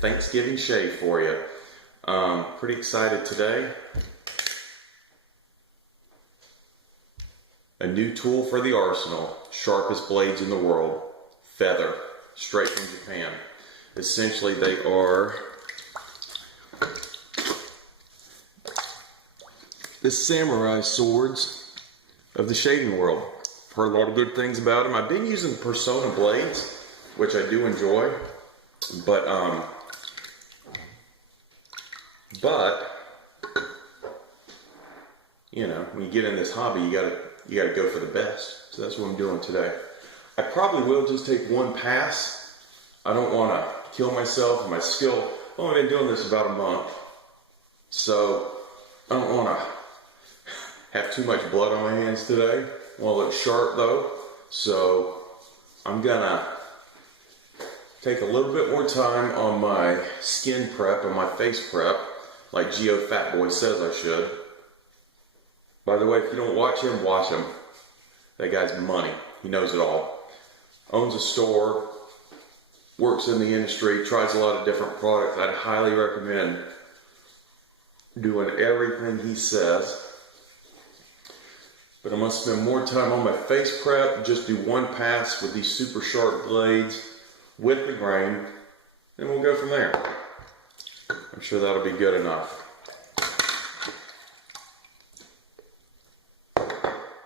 Thanksgiving shave for you. Pretty excited today. A new tool for the arsenal. Sharpest blades in the world. Feather. Straight from Japan. Essentially they are the samurai swords of the shaving world. Heard a lot of good things about them. I've been using Persona blades, which I do enjoy, but you know, when you get in this hobby, you gotta go for the best. So that's what I'm doing today. I probably will just take one pass. I don't want to kill myself and my skill. I've only been doing this about a month, so I don't want to have too much blood on my hands today. I want to look sharp though, so I'm gonna take a little bit more time on my skin prep and my face prep, like Geo Fatboy says I should. By the way, if you don't watch him, watch him. That guy's money. He knows it all. Owns a store, works in the industry, tries a lot of different products. I'd highly recommend doing everything he says. But I'm going to spend more time on my face prep, just do one pass with these super sharp blades with the grain, and we'll go from there. I'm sure that'll be good enough.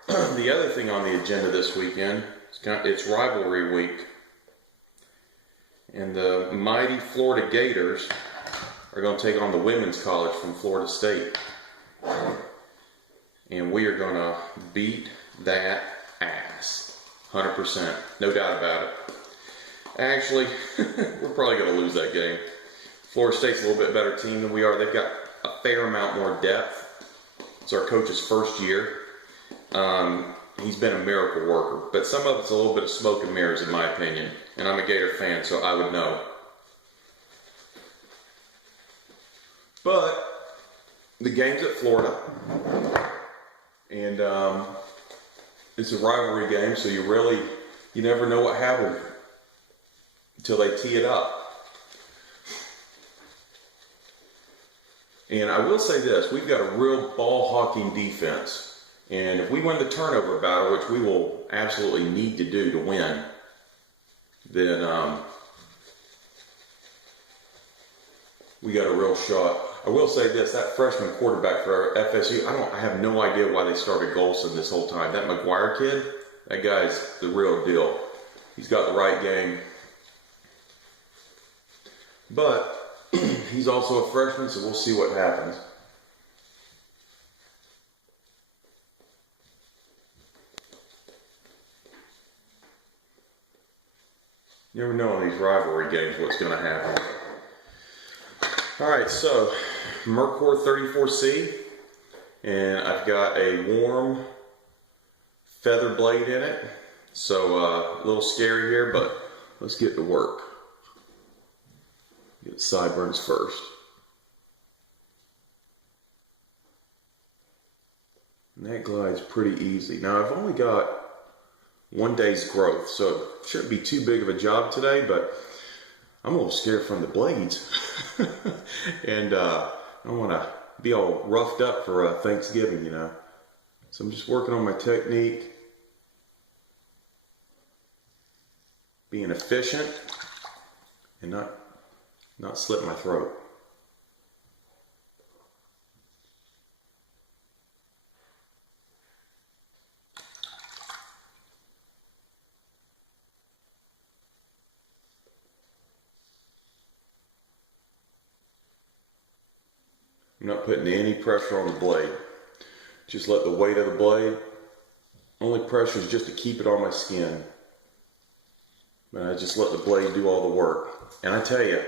The other thing on the agenda this weekend, it's rivalry week. And the mighty Florida Gators are going to take on the women's college from Florida State. And we are going to beat that ass. 100%. No doubt about it. Actually, we're probably going to lose that game. Florida State's a little bit better team than we are. They've got a fair amount more depth. It's our coach's first year. He's been a miracle worker. But some of it's a little bit of smoke and mirrors in my opinion. And I'm a Gator fan, so I would know. But the game's at Florida. And it's a rivalry game, so you never know what happens until they tee it up. And I will say this, we've got a real ball hawking defense. And if we win the turnover battle, which we will absolutely need to do to win, then we got a real shot. I will say this, that freshman quarterback for FSU, I have no idea why they started Golson this whole time. That McGuire kid, that guy's the real deal. He's got the right game. But he's also a freshman, so we'll see what happens. You never know in these rivalry games what's going to happen. Alright, so Mercor 34C, and I've got a warm feather blade in it. So a little scary here, but let's get to work. Get sideburns first. And that glides pretty easy. Now I've only got 1 day's growth, so it shouldn't be too big of a job today, but I'm a little scared from the blades. And I don't want to be all roughed up for Thanksgiving, you know. So I'm just working on my technique, being efficient, and not slit my throat. I'm not putting any pressure on the blade. Just let the weight of the blade, only pressure is just to keep it on my skin. But I just let the blade do all the work. And I tell you,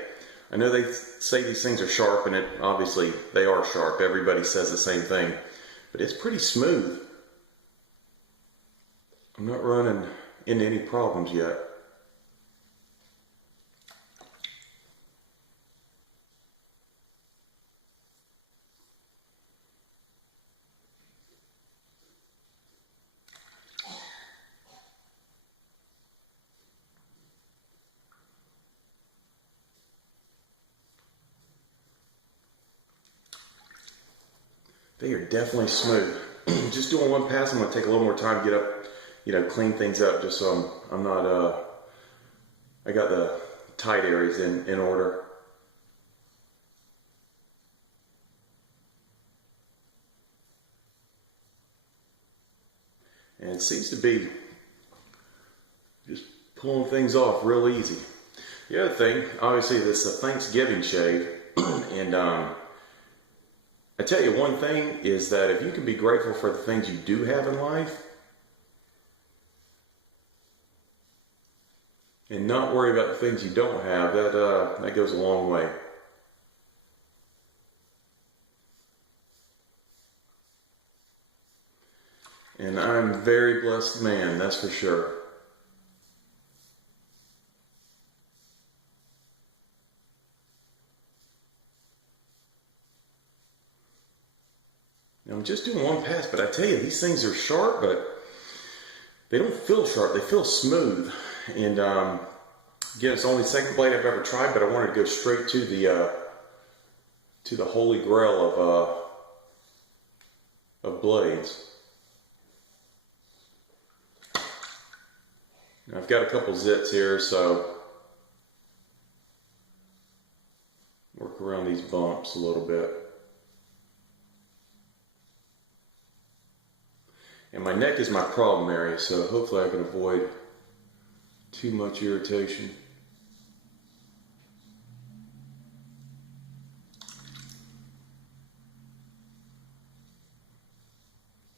I know they say these things are sharp, and obviously they are sharp. Everybody says the same thing, but it's pretty smooth. I'm not running into any problems yet. They are definitely smooth. Just doing one pass, I'm going to take a little more time to get up, clean things up, just so I'm not, I got the tight areas in order. And it seems to be just pulling things off real easy. The other thing, obviously, this is a Thanksgiving shave, and I tell you one thing is that if you can be grateful for the things you do have in life and not worry about the things you don't have, that goes a long way. And I'm a very blessed man, that's for sure. Now, I'm just doing one pass, but I tell you, these things are sharp, but they don't feel sharp. They feel smooth. And again, it's only the second blade I've ever tried, but I wanted to go straight to the holy grail of blades. Now, I've got a couple zits here, so work around these bumps a little bit. And my neck is my problem area, so hopefully I can avoid too much irritation.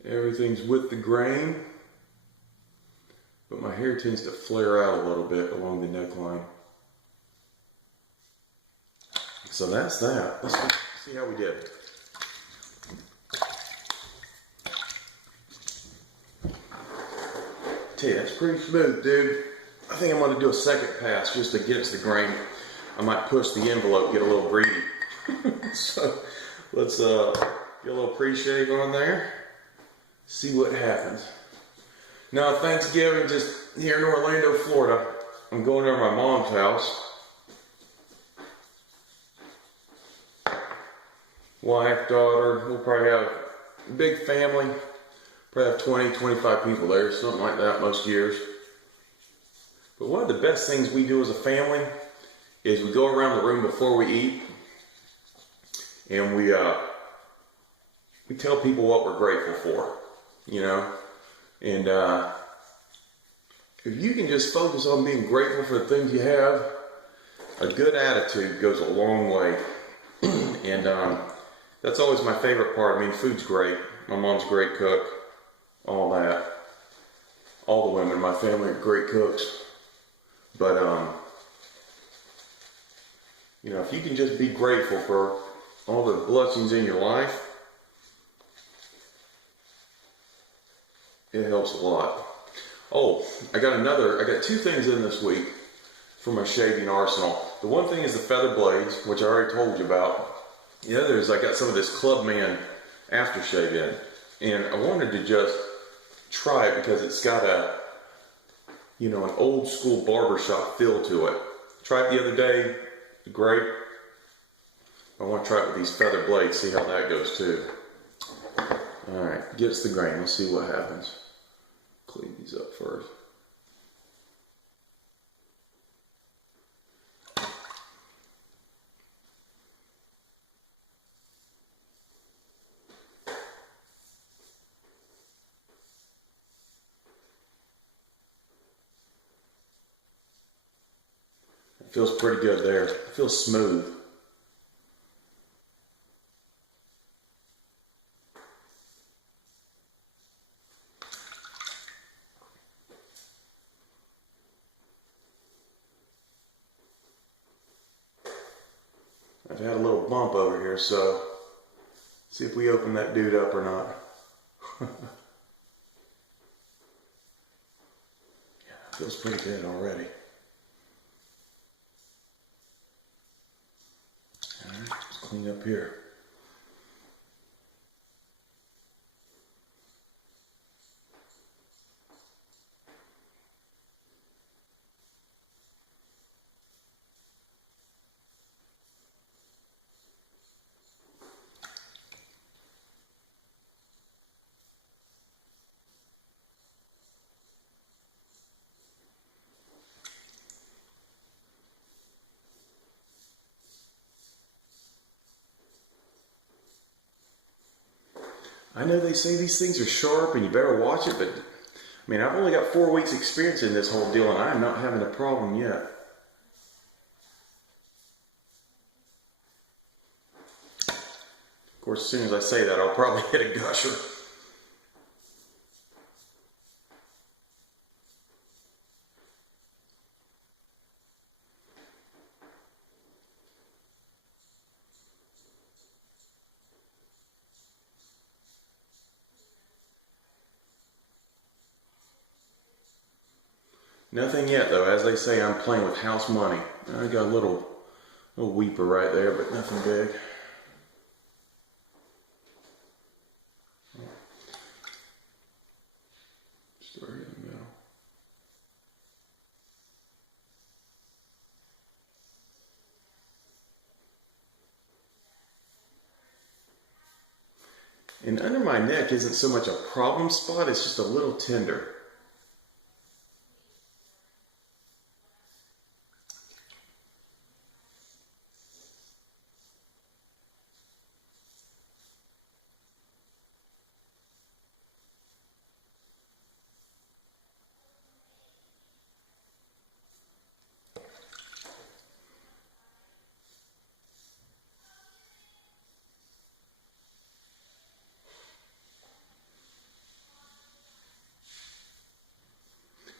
Everything's with the grain, but my hair tends to flare out a little bit along the neckline. So that's that. Let's see how we did. Tell you, that's pretty smooth, dude. I think I'm going to do a second pass just against the grain. I might push the envelope, get a little greedy. So let's get a little pre-shave on there. See what happens. Now, Thanksgiving, just here in Orlando, Florida. I'm going over to my mom's house. Wife, daughter, we'll probably have a big family. Probably have 20, 25 people there, something like that most years. But one of the best things we do as a family is we go around the room before we eat and we tell people what we're grateful for, And if you can just focus on being grateful for the things you have, a good attitude goes a long way. And that's always my favorite part. I mean, food's great. My mom's a great cook. All that. All the women in my family are great cooks. But, if you can just be grateful for all the blessings in your life, it helps a lot. Oh, I got two things in this week for my shaving arsenal. The one thing is the feather blades, which I already told you about. The other is I got some of this Clubman aftershave in. And I wanted to just try it because it's got an old school barbershop feel to it. Tried it the other day, great. I want to try it with these feather blades, see how that goes too. Alright, gets the grain, let's see what happens. Clean these up first. Feels pretty good there. It feels smooth. I've had a little bump over here, so see if we open that dude up or not. Yeah, it feels pretty good already. Let's clean up here. I know they say these things are sharp and you better watch it, but I mean, I've only got 4 weeks experience in this whole deal and I'm not having a problem yet. Of course, as soon as I say that, I'll probably hit a gusher. Nothing yet though. As they say, I'm playing with house money. I got a little weeper right there, but nothing big. Just right in the middle. And under my neck isn't so much a problem spot, it's just a little tender.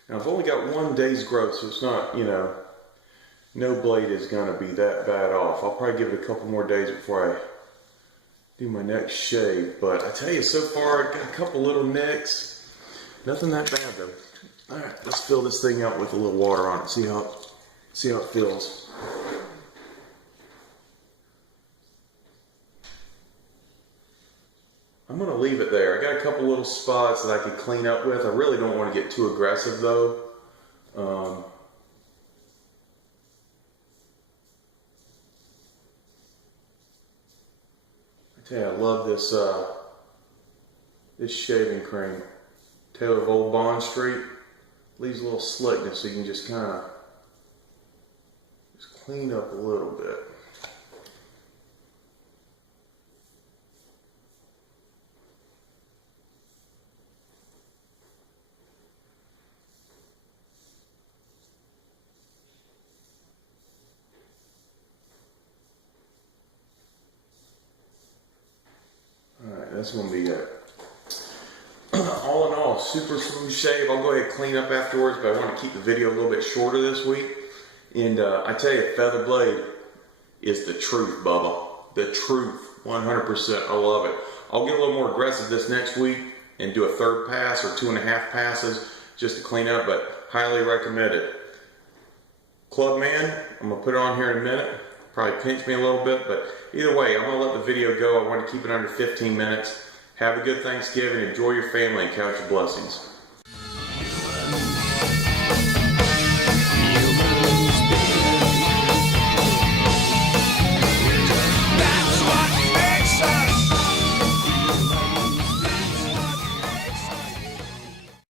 Now I've only got 1 day's growth, so it's not, you know, no blade is going to be that bad off. I'll probably give it a couple more days before I do my next shave. But I tell you, so far, I've got a couple little nicks. Nothing that bad though. All right, let's fill this thing out with a little water on it. See how it feels. I'm going to leave it there. I got a couple little spots that I could clean up with. I really don't want to get too aggressive though. I tell you, I love this this shaving cream. Taylor of Old Bond Street. Leaves a little slickness so you can just kind of just clean up a little bit. Alright, that's going to be it. All in all, super smooth shave. I'll go ahead and clean up afterwards, but I want to keep the video a little bit shorter this week. And I tell you, feather blade is the truth, Bubba. The truth, 100%. I love it. I'll get a little more aggressive this next week and do a 3rd pass or 2.5 passes just to clean up, but highly recommend it. Clubman, I'm going to put it on here in a minute. Probably pinch me a little bit, but either way, I'm going to let the video go. I want to keep it under 15 minutes. Have a good Thanksgiving. Enjoy your family and count your blessings.